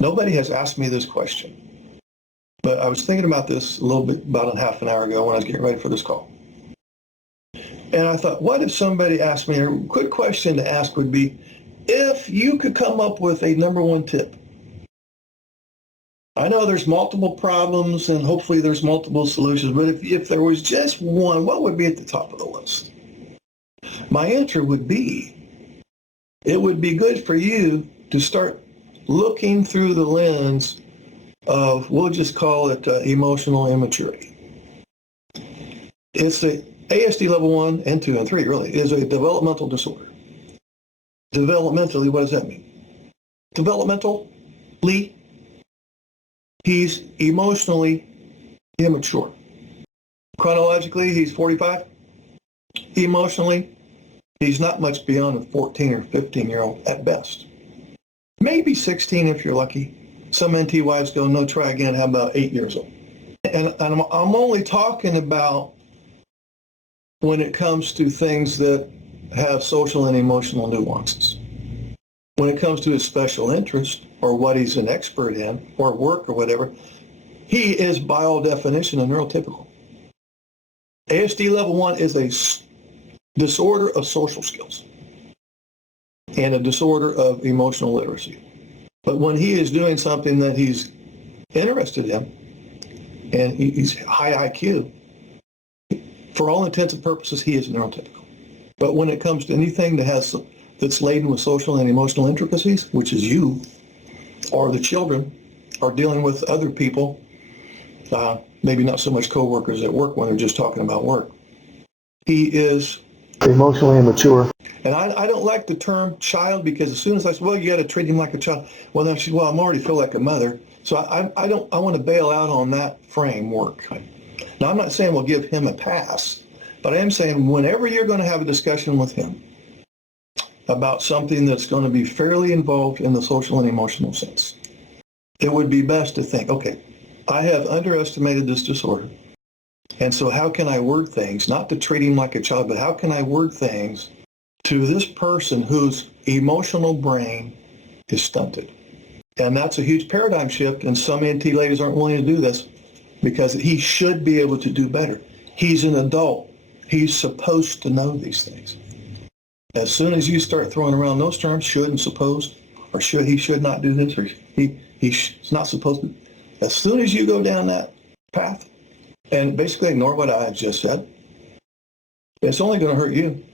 Nobody has asked me this question, but I was thinking about this a little bit about a half an hour ago when I was getting ready for this call. And I thought, what if somebody asked me, a good question to ask would be, if you could come up with a number one tip. I know there's multiple problems and hopefully there's multiple solutions, but if there was just one, what would be at the top of the list? My answer would be, it would be good for you to start looking through the lens of, we'll just call it emotional immaturity. It's a ASD level 1 and 2 and 3 really is a developmental disorder. Developmentally, what does that mean? Developmentally, he's emotionally immature. Chronologically, he's 45. Emotionally, he's not much beyond a 14 or 15-year-old at best. Maybe 16 if you're lucky. Some NT wives go, no, try again, how about 8 years old? And I'm only talking about when it comes to things that have social and emotional nuances. When it comes to his special interest or what he's an expert in or work or whatever, he is by all definition a neurotypical. ASD level 1 is a disorder of social skills and a disorder of emotional literacy. But when he is doing something that he's interested in and he's high IQ, for all intents and purposes, he is neurotypical. But when it comes to anything that's laden with social and emotional intricacies, which is you or the children, or dealing with other people, maybe not so much coworkers at work when they're just talking about work, he is emotionally immature. And I don't like the term child, because as soon as I say, well, you got to treat him like a child, well, then she, well, I'm already feel like a mother. So I want to bail out on that framework. Now, I'm not saying we'll give him a pass, but I am saying whenever you're going to have a discussion with him about something that's going to be fairly involved in the social and emotional sense, it would be best to think, okay, I have underestimated this disorder. And so how can I word things, not to treat him like a child, but how can I word things to this person whose emotional brain is stunted? And that's a huge paradigm shift, and some NT ladies aren't willing to do this because he should be able to do better. He's an adult. He's supposed to know these things. As soon as you start throwing around those terms, should and supposed, or he should not do this, or he's not supposed to, as soon as you go down that path and basically ignore what I have just said, it's only going to hurt you.